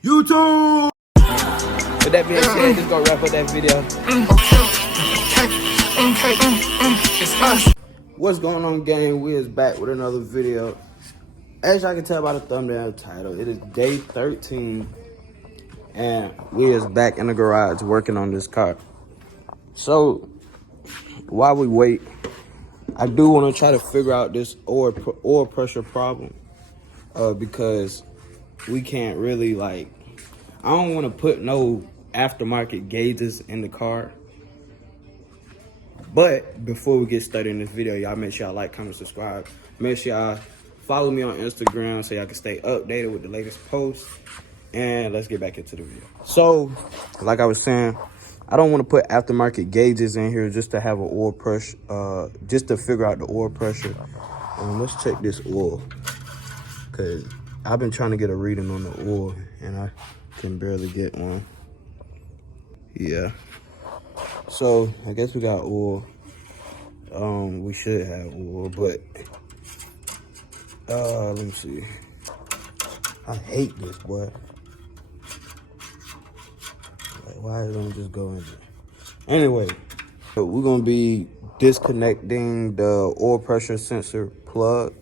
YouTube! With that being said, just gonna wrap up that video. It's us. What's going on, gang? We is back with another video. As y'all can tell by the thumbnail title, it is day 13. And we is back in the garage working on this car. So, while we wait, I do want to try to figure out this oil pressure problem. Because we can't really, like, I don't want to put no aftermarket gauges in the car. But before we get started in this video, y'all make sure y'all like, comment, subscribe. Make sure y'all follow me on Instagram so y'all can stay updated with the latest posts. And let's get back into the video. So, like I was saying, I don't want to put aftermarket gauges in here just to have an oil pressure, just to figure out the oil pressure. Let's check this oil, because I've been trying to get a reading on the oil and I can barely get one. Yeah. So, I guess we got oil. We should have oil, but let me see. I hate this, boy. Like, why don't it just go in there? Anyway, so we're gonna be disconnecting the oil pressure sensor plug,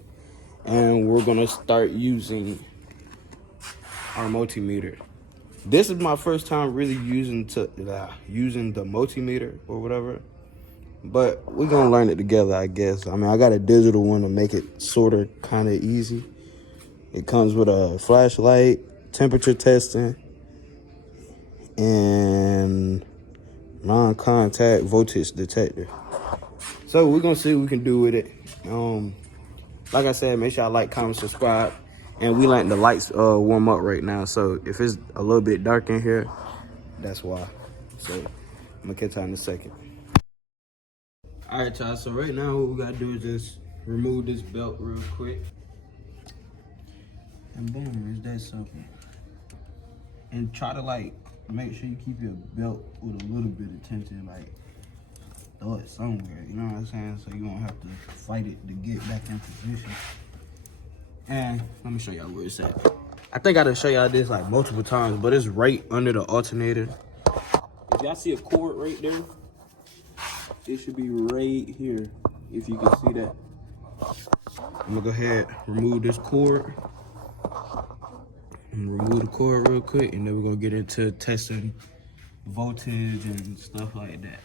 and we're gonna start using our multimeter. This is my first time really using the multimeter or whatever, but we're gonna learn it together, I guess. I mean, I got a digital one to make it sort of kind of easy. It comes with a flashlight, temperature testing, and non-contact voltage detector. So we're gonna see what we can do with it. Like I said, make sure I like, comment, subscribe. And we letting the lights warm up right now. So if it's a little bit dark in here, that's why. So I'm gonna catch y'all in a second. All right, y'all. So right now what we gotta do is just remove this belt real quick. And boom, it's that simple. And try to, like, make sure you keep your belt with a little bit of tension, like throw it somewhere, you know what I'm saying? So you won't have to fight it to get back in position. And let me show y'all where it's at. I think I done show y'all this like multiple times, but it's right under the alternator. If y'all see a cord right there, it should be right here, if you can see that. I'm gonna go ahead, remove this cord. And remove the cord real quick, and then we're gonna get into testing voltage and stuff like that.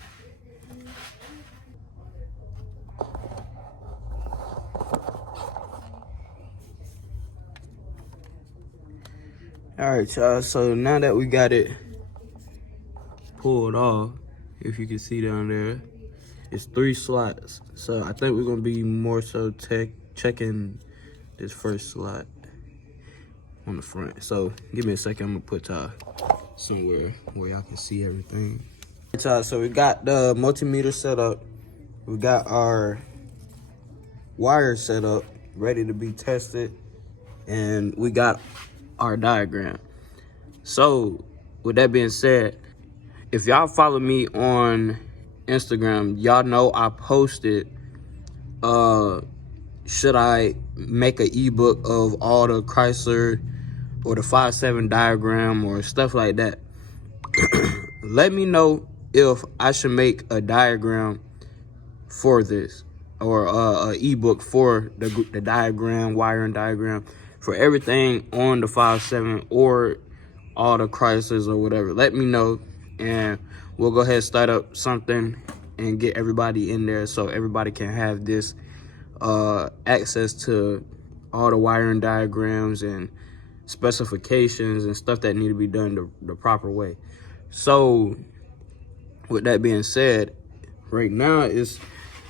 All right, y'all, so now that we got it pulled off, if you can see down there, it's 3 slots. So I think we're gonna be more so checking this first slot on the front. So give me a second, I'm gonna put y'all somewhere where y'all can see everything. All right, y'all, so we got the multimeter set up. We got our wire set up, ready to be tested, and we got our diagram. So with that being said, if y'all follow me on Instagram, y'all know I posted should I make an ebook of all the Chrysler or the 5.7 diagram or stuff like that. Let me know if I should make a diagram for this, or a ebook for the diagram, wiring diagram for everything on the 5.7 or all the Chryslers or whatever. Let me know, and we'll go ahead and start up something and get everybody in there so everybody can have this access to all the wiring diagrams and specifications and stuff that need to be done the proper way. So with that being said, right now is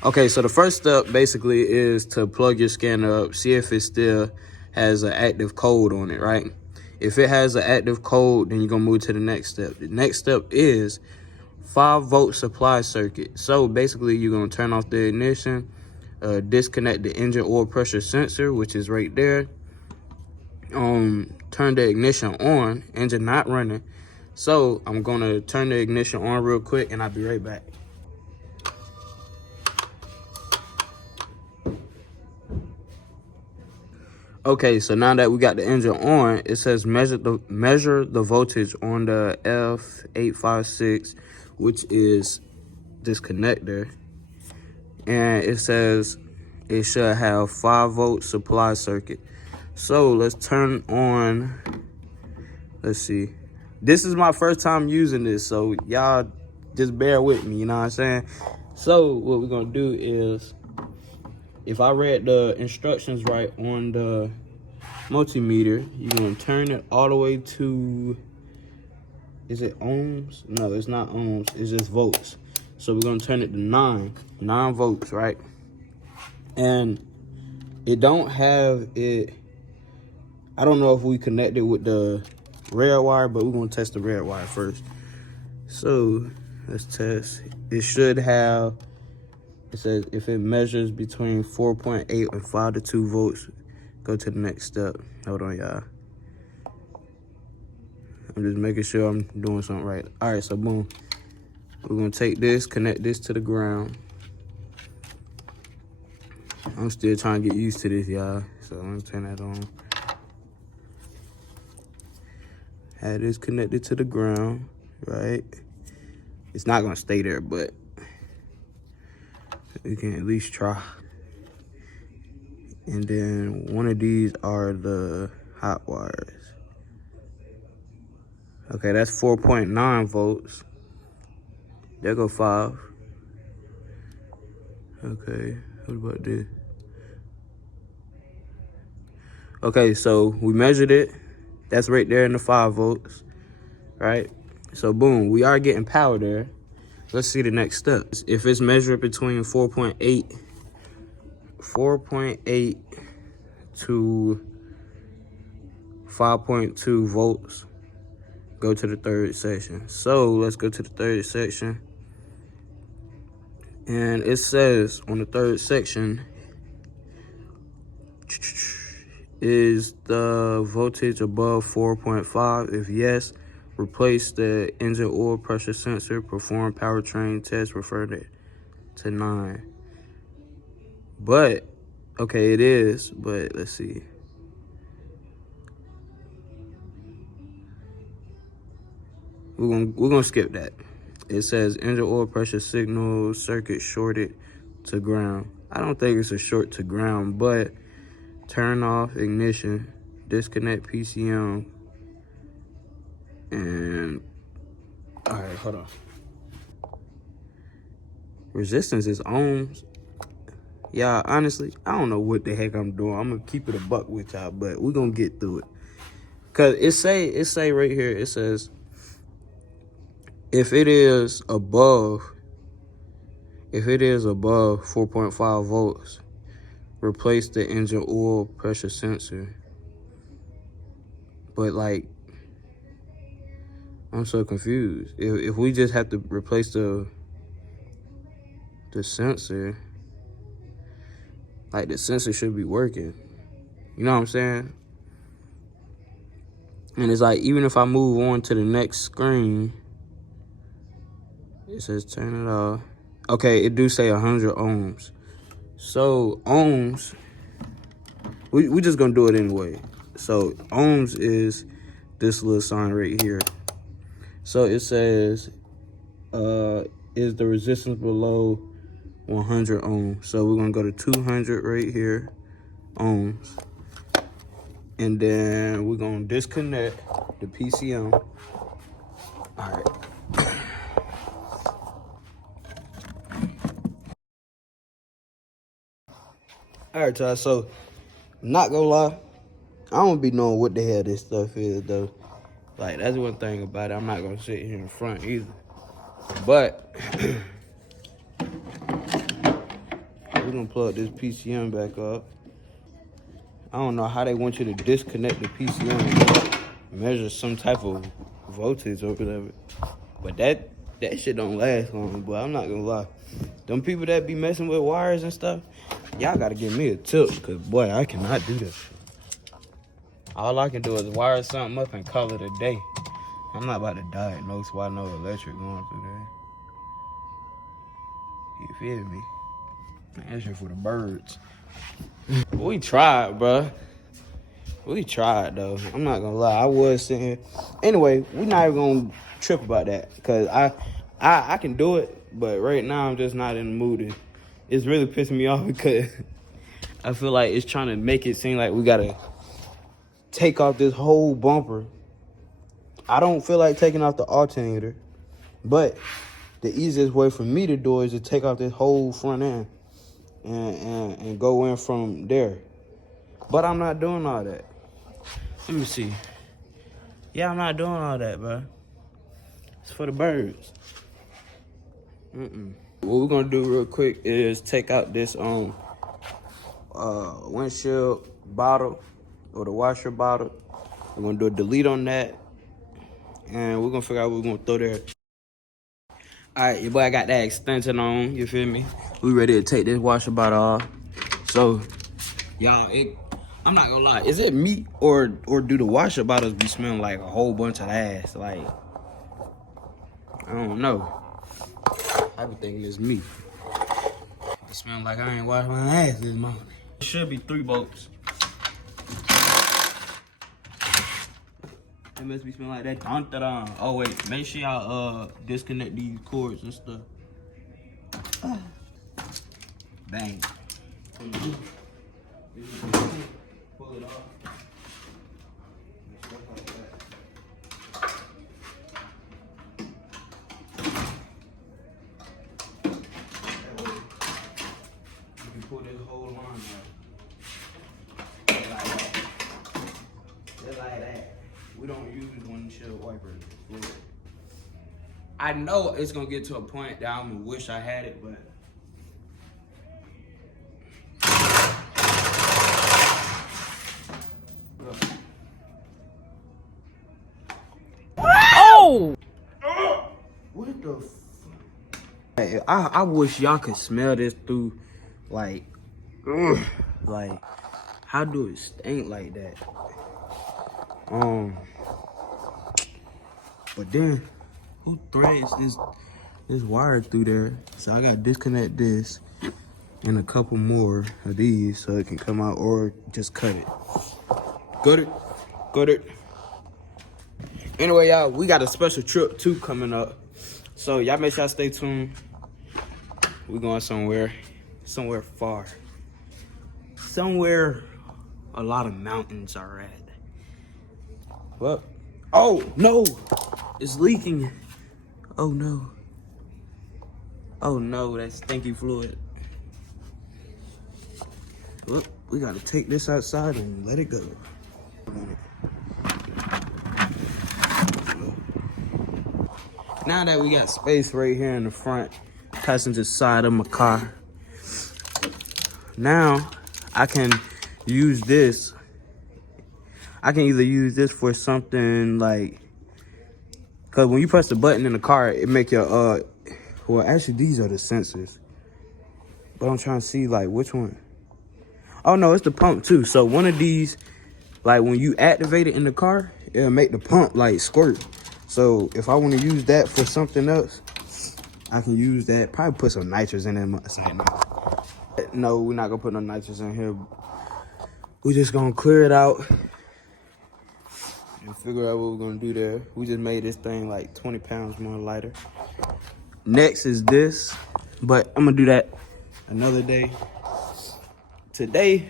okay. So the first step basically is to plug your scanner up, see if it still has an active code on it, right? If it has an active code, then you're gonna move to the next step. The next step is 5-volt supply circuit. So basically you're gonna turn off the ignition, disconnect the engine oil pressure sensor, which is right there. Turn the ignition on, engine not running. So I'm gonna turn the ignition on real quick and I'll be right back. Okay, so now that we got the engine on, it says measure the voltage on the F856, which is this connector, and it says it should have 5-volt supply circuit. So let's turn on. Let's see. This is my first time using this, so y'all just bear with me. You know what I'm saying? So what we're gonna do is, if I read the instructions right on the multimeter, you're gonna turn it all the way to, is it ohms? No, it's not ohms, it's just volts. So we're gonna turn it to 9 volts, right? And it don't have it, I don't know if we connected with the red wire, but we're gonna test the red wire first. So let's test. It should have, it says if it measures between 4.8 and 5 to 2 volts, go to the next step. Hold on, y'all. I'm just making sure I'm doing something right. All right, so boom. We're gonna take this, connect this to the ground. I'm still trying to get used to this, y'all. So I'm gonna turn that on. Have this connected to the ground, right? It's not gonna stay there, but we can at least try. And then one of these are the hot wires. Okay, that's 4.9 volts. There go 5. Okay, what about this? Okay, so we measured it. That's right there in the 5 volts, right? So boom, we are getting power there. Let's see the next step. If it's measured between 4.8 to 5.2 volts, go to the third section. So let's go to the third section. And it says on the third section, is the voltage above 4.5? If yes, replace the engine oil pressure sensor, perform powertrain test, refer to 9. But, okay, it is, but let's see. We're gonna skip that. It says engine oil pressure signal circuit shorted to ground. I don't think it's a short to ground, but turn off ignition, disconnect PCM, and all right, hold on. Resistance is ohms. Yeah, honestly, I don't know what the heck I'm doing. I'm gonna keep it a buck with y'all, but we're gonna get through it. Cause it say right here, it says if it is above 4.5 volts, replace the engine oil pressure sensor. But like, I'm so confused. If we just have to replace the sensor, like the sensor should be working. You know what I'm saying? And it's like, even if I move on to the next screen, it says turn it off. Okay, it do say 100 ohms. So ohms, we just gonna do it anyway. So ohms is this little sign right here. So it says, is the resistance below 100 ohms? So we're gonna go to 200 right here, ohms. And then we're gonna disconnect the PCM. All right. All right, y'all, so not gonna lie, I don't be knowing what the hell this stuff is, though. Like, that's one thing about it. I'm not gonna sit here in front either. But we're gonna plug this PCM back up. I don't know how they want you to disconnect the PCM and measure some type of voltage or whatever. But that shit don't last long, but I'm not gonna lie. Them people that be messing with wires and stuff, y'all gotta give me a tip, cause boy, I cannot do this shit. All I can do is wire something up and call it a day. I'm not about to diagnose why no electric going through there. You feel me? Man, that shit for the birds. We tried, bruh. We tried though. I'm not gonna lie. I was sitting. Anyway, we're not even gonna trip about that because I can do it, but right now I'm just not in the mood. It's really pissing me off because I feel like it's trying to make it seem like we gotta take off this whole bumper. I don't feel like taking off the alternator, but the easiest way for me to do it is to take off this whole front end and go in from there. But I'm not doing all that. Let me see. Yeah, I'm not doing all that, bro. It's for the birds. What we're gonna do real quick is take out this windshield bottle or the washer bottle. We're gonna do a delete on that, and we're gonna figure out what we're gonna throw there. All right, your boy got that extension on. You feel me? We ready to take this washer bottle off. So, y'all, I'm not gonna lie. Is it me or do the washer bottles be smelling like a whole bunch of ass? Like, I don't know. I be thinking it's me. It smells like I ain't washed my ass this morning. It should be 3 bolts. It must be smelling like that. Dun, dun, dun. Oh wait, make sure y'all disconnect these cords and stuff. Bang. Pull it off. Pull this whole line out. Just like that. Just like that. We don't use windshield wipers. I know it's gonna get to a point that I'm gonna wish I had it, but oh! What the fuck? Hey, I wish y'all could smell this through, like, like, how do it stink like that? But then, who threads this wire through there? So I gotta disconnect this and a couple more of these so it can come out, or just cut it. Got it? Got it? Anyway, y'all, we got a special trip too coming up. So y'all make sure y'all stay tuned. We going somewhere far. Somewhere a lot of mountains are at. Well, oh no, it's leaking. Oh no. Oh no, that's stinky fluid. Well, we gotta take this outside and let it go. Now that we got space right here in the front passenger side of my car, now I can use this. I can either use this for something like, cause when you press the button in the car, it make your well, actually these are the sensors, but I'm trying to see like which one. Oh no, it's the pump too. So one of these, like when you activate it in the car, it'll make the pump like squirt. So if I want to use that for something else, I can use that. Probably put some nitrous in it. No, we're not gonna put no nitrous in here. We're just gonna clear it out and figure out what we're gonna do there. We just made this thing like 20 pounds more lighter. Next is this, but I'm gonna do that another day. Today,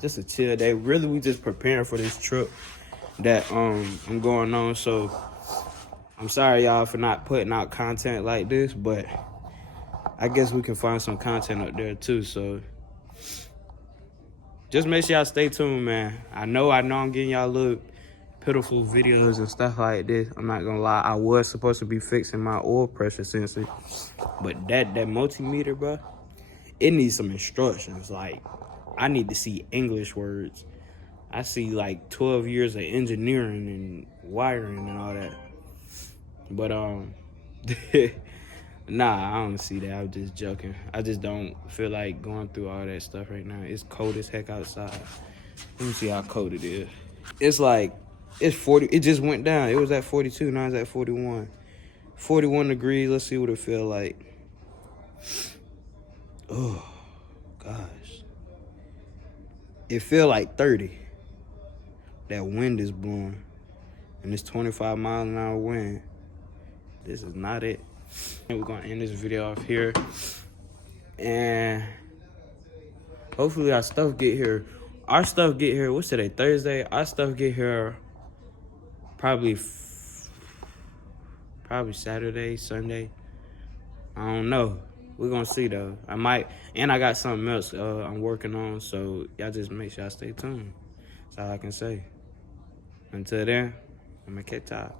just a chill day. Really, we just preparing for this trip that I'm going on. So I'm sorry y'all for not putting out content like this, but I guess we can find some content up there too. So just make sure y'all stay tuned, man. I know I'm getting y'all little pitiful videos and stuff like this. I'm not gonna lie, I was supposed to be fixing my oil pressure sensor, but that multimeter, bro, it needs some instructions. Like, I need to see English words. I see like 12 years of engineering and wiring and all that. But nah, I don't see that. I'm just joking. I just don't feel like going through all that stuff right now. It's cold as heck outside. Let me see how cold it is. It's like, it's 40. It just went down. It was at 42. Now it's at 41. 41 degrees. Let's see what it feel like. Oh, gosh. It feel like 30. that wind is blowing. And it's 25 miles an hour wind. This is not it. And we're gonna end this video off here. And hopefully our stuff get here. Our stuff get here, what's today, Thursday? Our stuff get here probably Saturday, Sunday. I don't know. We're gonna see though. I might, and I got something else I'm working on, so y'all just make sure I stay tuned. That's all I can say. Until then, I'm gonna catch y'all.